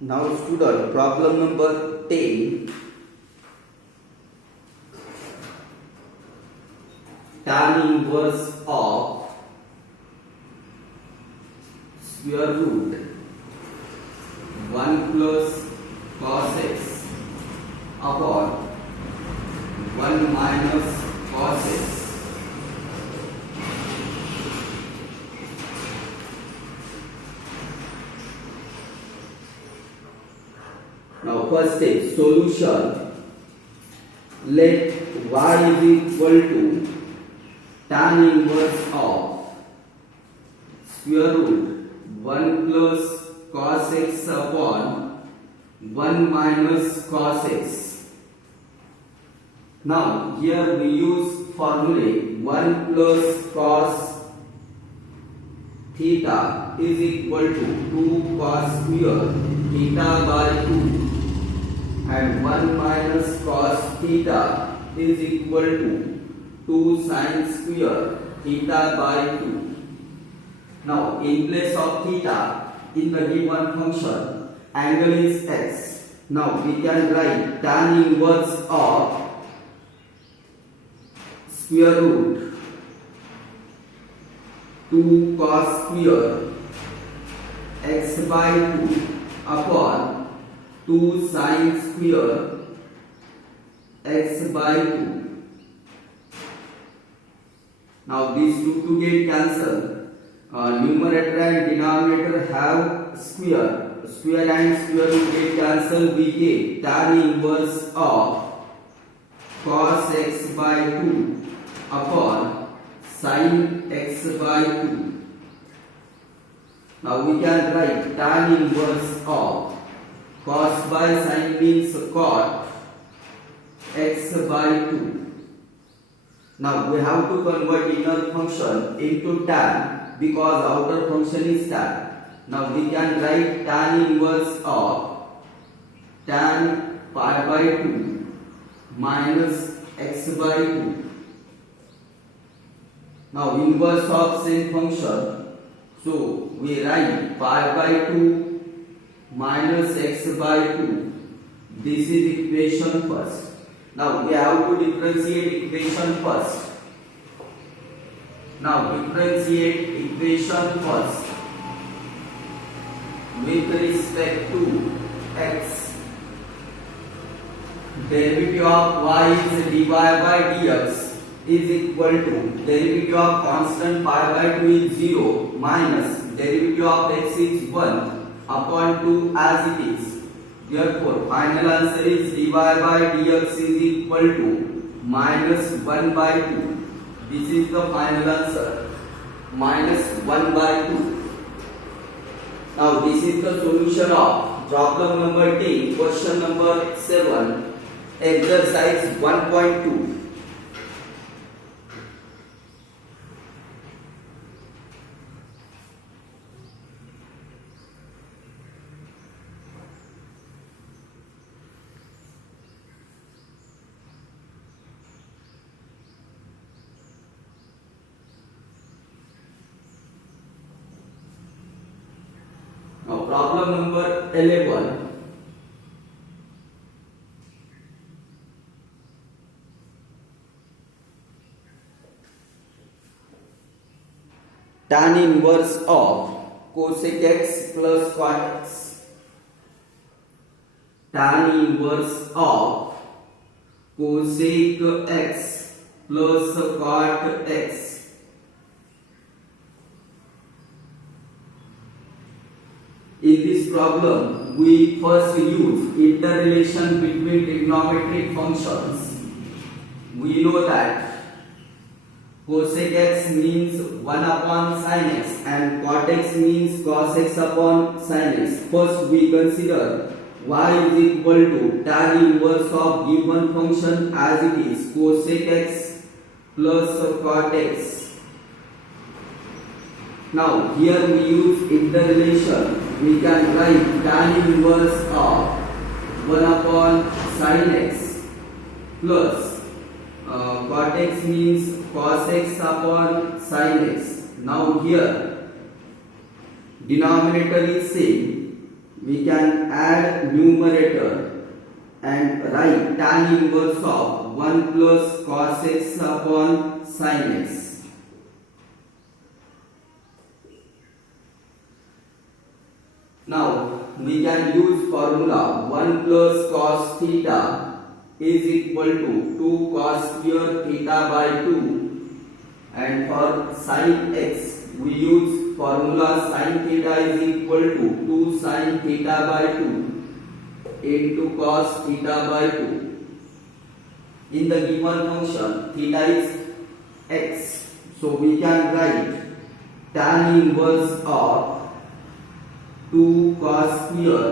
Now student, problem number 10. Tan inverse of square root 1 plus cos x upon 1 minus cos x. Now first step, solution. Let y is equal to tan inverse of square root 1 plus cos x upon 1 minus cos x. Now here we use formula 1 plus cos theta is equal to 2 cos square theta by 2 and 1 minus cos theta is equal to 2 sin square theta by 2. Now in place of theta in the given function, angle is x. Now we can write tan inverse of square root 2 cos square x by 2 upon 2 sin square x by 2. Now these two get cancelled. Numerator and denominator have square. Square and square root get cancelled. We get tan inverse of cos x by 2 upon sin x by 2. Now we can write tan inverse of cos by sin means cot x by 2. Now we have to convert inner function into tan because outer function is tan. Now we can write tan inverse of tan pi by 2 minus x by 2. Now inverse of same function. So we write pi by 2 minus x by 2. This is equation first. Now we have to differentiate equation first. Now differentiate equation first with respect to x. Derivative of y is dy by dx is equal to derivative of constant pi by 2 is 0 minus derivative of x is 1 upon 2 as it is. Therefore, final answer is dy by dx is equal to minus 1 by 2. This is the final answer, minus 1 by 2. Now this is the solution of problem number 10, question number 7, exercise 1.2. Now problem number 11. Tan inverse of cosec x plus cot x. Tan inverse of cosec x plus cot x. In this problem, we first use interrelation between trigonometric functions. We know that cosec x means 1 upon sin x and cot x means cos x upon sin x. First we consider y is equal to tan inverse of given function as it is cosec x plus cot x. Now here we use interrelation. We can write tan inverse of 1 upon sin x plus cot x means cos x upon sin x. Now here denominator is same. we can add numerator and write tan inverse of 1 plus cos x upon sin x. Now we can use formula 1 plus cos theta is equal to 2 cos square theta by 2, and for sin x we use formula sin theta is equal to 2 sin theta by 2 into cos theta by 2. In the given function theta is x, so we can write tan inverse of 2 cos square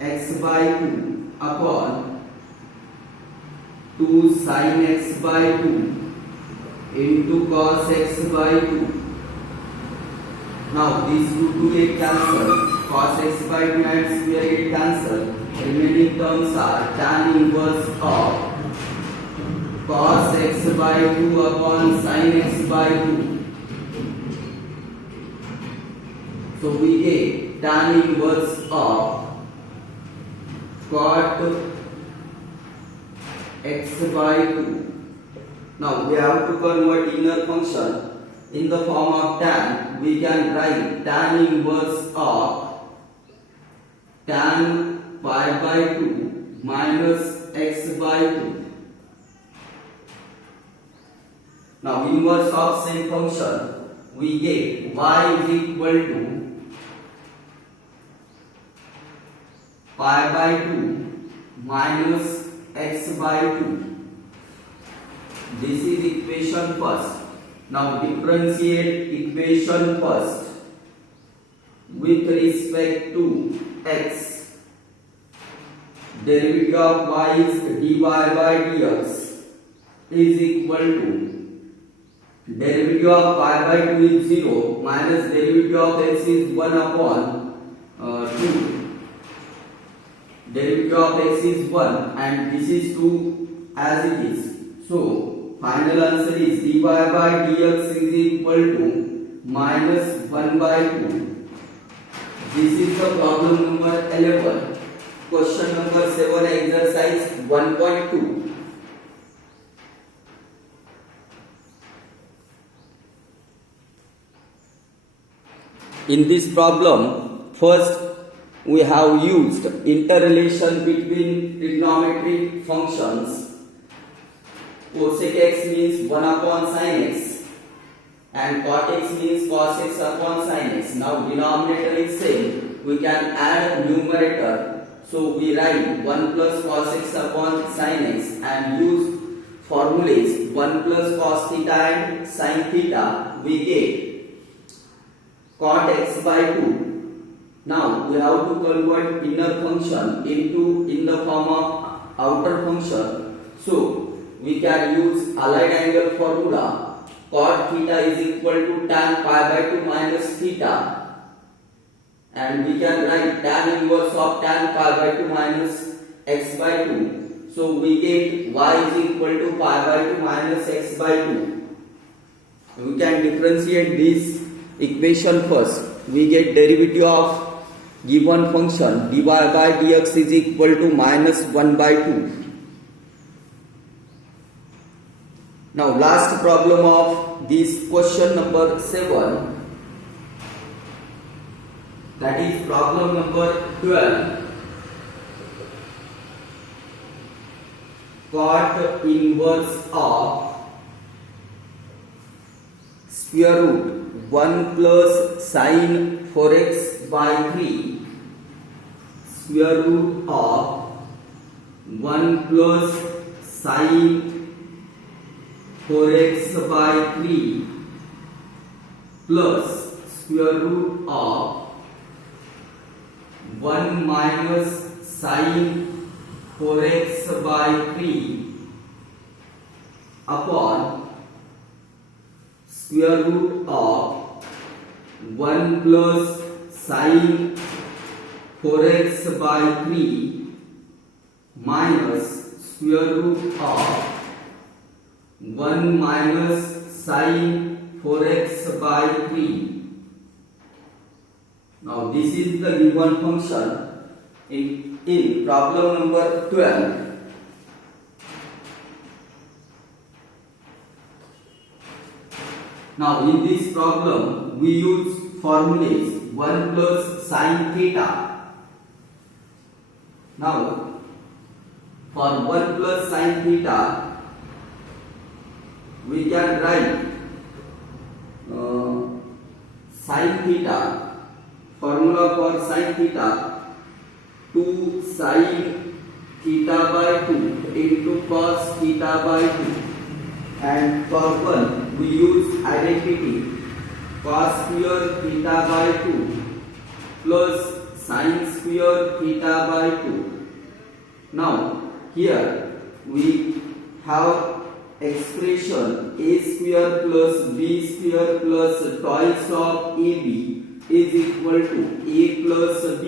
x by 2 upon 2 sin x by 2 into cos x by 2. Now these two get cancelled, cos x by 2 and square get cancelled. Remaining terms are tan inverse of cos x by 2 upon sin x by 2. So we get tan inverse of cot x by 2. Now we have to convert inner function in the form of tan. We can write tan inverse of tan pi by 2 minus x by 2. Now inverse of same function, we get y is equal to pi by 2 minus x by 2. This is equation first. Now differentiate equation first with respect to x. Derivative of y is dy by dx is equal to derivative of pi by 2 is 0 minus derivative of x is 1 upon 2. Derivative of x is 1 and this is 2 as it is. So final answer is dy by dx is equal to minus 1 by 2. This is the problem number 11. Question number 7, exercise 1.2. In this problem, first we have used interrelation between trigonometric functions. Cosec x means 1 upon sin x and cot x means cos x upon sin x. Now denominator is same, we can add numerator. So we write 1 plus cos x upon sin x and use formulas 1 plus cos theta and sin theta. We get cot x by 2. Now we have to convert inner function in the form of outer function. So we can use allied angle formula. Cot theta is equal to tan pi by 2 minus theta. And we can write tan inverse of tan pi by 2 minus x by 2. So we get y is equal to pi by 2 minus x by 2. We can differentiate this equation first. We get derivative of given function dy by dx is equal to minus 1 by 2. Now last problem of this question number 7, that is problem number 12. Cot inverse of square root 1 plus sin 4x by 3 square root of 1 plus sin 4x by 3 plus square root of 1 minus sin 4x by 3 upon square root of 1 plus sin 4x by 3 minus square root of 1 minus sin 4x by 3. Now this is the given function in problem number 12. Now in this problem we use formulas 1 plus sin theta. Now for 1 plus sin theta we can write sin theta, formula for sin theta 2 sin theta by 2 into cos theta by 2, and for 1 we use identity cos square theta by 2 plus sin square theta by 2. Now here we have expression a square plus b square plus twice of ab is equal to a plus b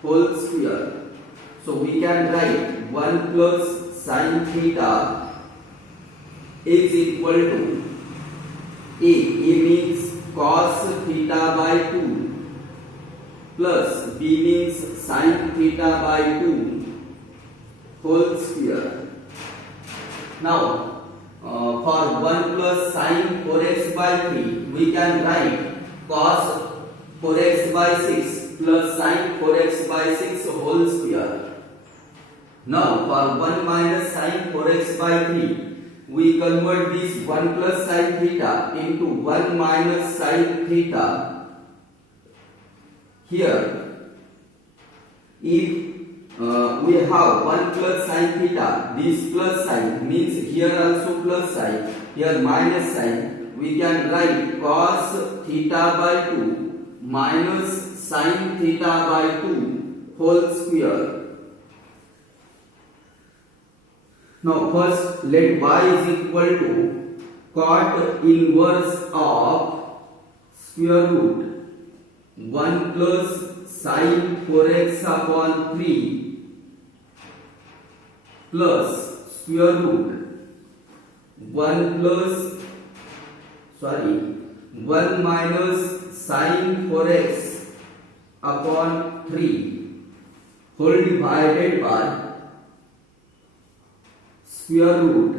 whole square. So we can write 1 plus sin theta is equal to a means cos theta by 2 plus b means sin theta by 2 whole square. Now for 1 plus sin 4x by 3 we can write cos 4x by 6 plus sin 4x by 6 whole square. Now for 1 minus sin 4x by 3 we convert this 1 plus sin theta into 1 minus sin theta. Here if we have 1 plus sin theta, this plus sign means here also plus sign, here minus sign, we can write cos theta by 2 minus sin theta by 2 whole square. Now first let y is equal to cot inverse of square root 1 plus sin 4x upon 3 plus square root 1 minus sin 4x upon 3 whole divided by square root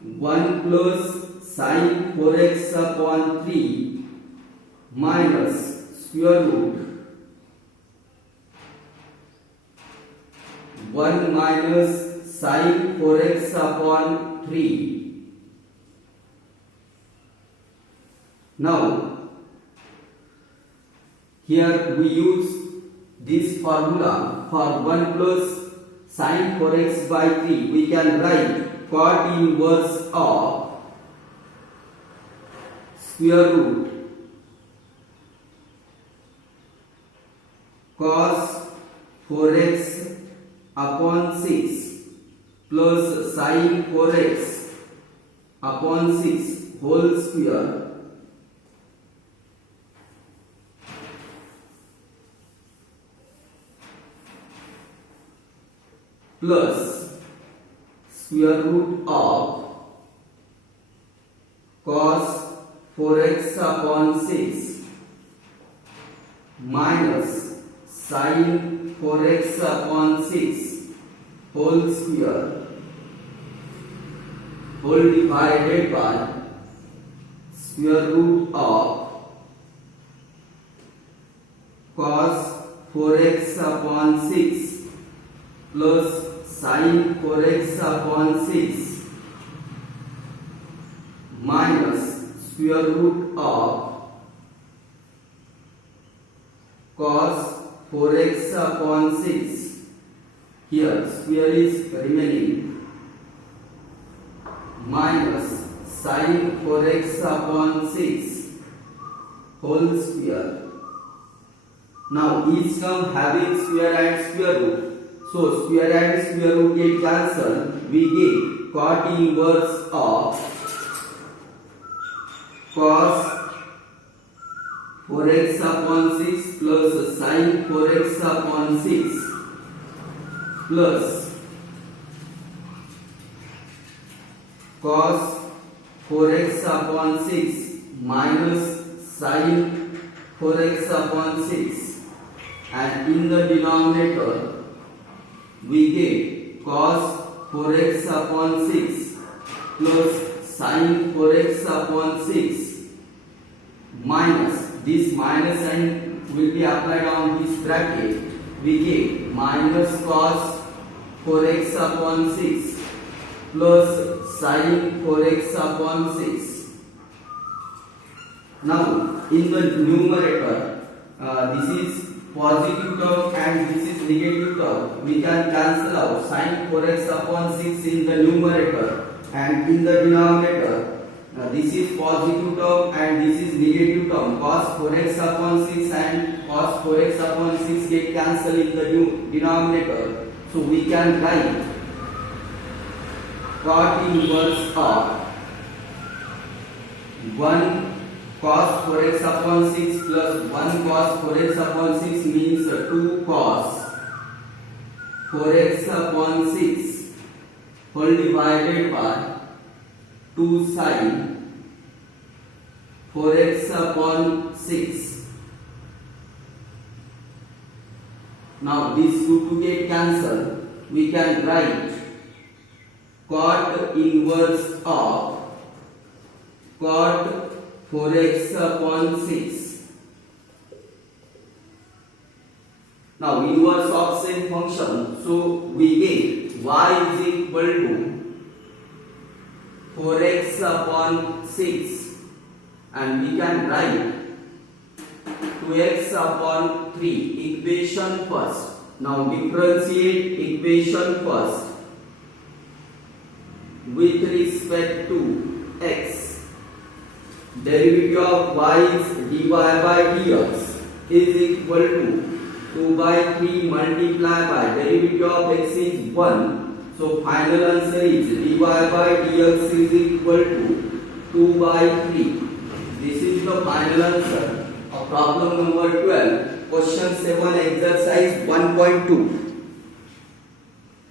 1 plus sin 4x upon 3 minus square root 1 minus sin 4x upon 3. Now here we use this formula for 1 plus sin 4x by 3 we can write cot inverse of square root cos 4x upon 6 plus sin 4x upon 6 whole square plus square root of cos 4x upon 6 minus sin 4x upon 6 whole square whole divided by square root of cos 4x upon 6 plus sin 4x upon 6 minus square root of cos 4x upon 6. Here square is remaining minus sin 4x upon 6 whole square. Now each term having square and square root, so square and square root get cancelled, we get cot inverse of cos 4x upon 6 plus sin 4x upon 6 plus cos 4x upon 6 minus sin 4x upon 6, and in the denominator we get cos 4x upon 6 plus sin 4x upon 6 minus, this minus sign will be applied on this bracket, we get minus cos 4x upon 6 plus sin 4x upon 6. Now in the numerator, this is positive term and this is negative term. We can cancel out sin 4x upon 6 in the numerator, and in the denominator this is positive term and this is negative term. Cos 4x upon 6 and cos 4x upon 6 get cancelled in the denominator. So we can write cot inverse of 1 cos 4x upon 6 plus 1 cos 4x upon 6 means 2 cos 4x upon 6 whole divided by 2 sin 4x upon 6. Now these two get cancelled. We can write cot inverse of cot 4x upon 6. Now inverse of same function, so we get y is equal to 4x upon 6, and we can write 2x upon 3. Equation first. Now differentiate equation first with respect to x. Derivative of y is dy by dx is equal to 2 by 3 multiplied by derivative of x is 1. So final answer is dy by dx is equal to 2 by 3. This is the final answer of problem number 12. Question 7 exercise 1.2.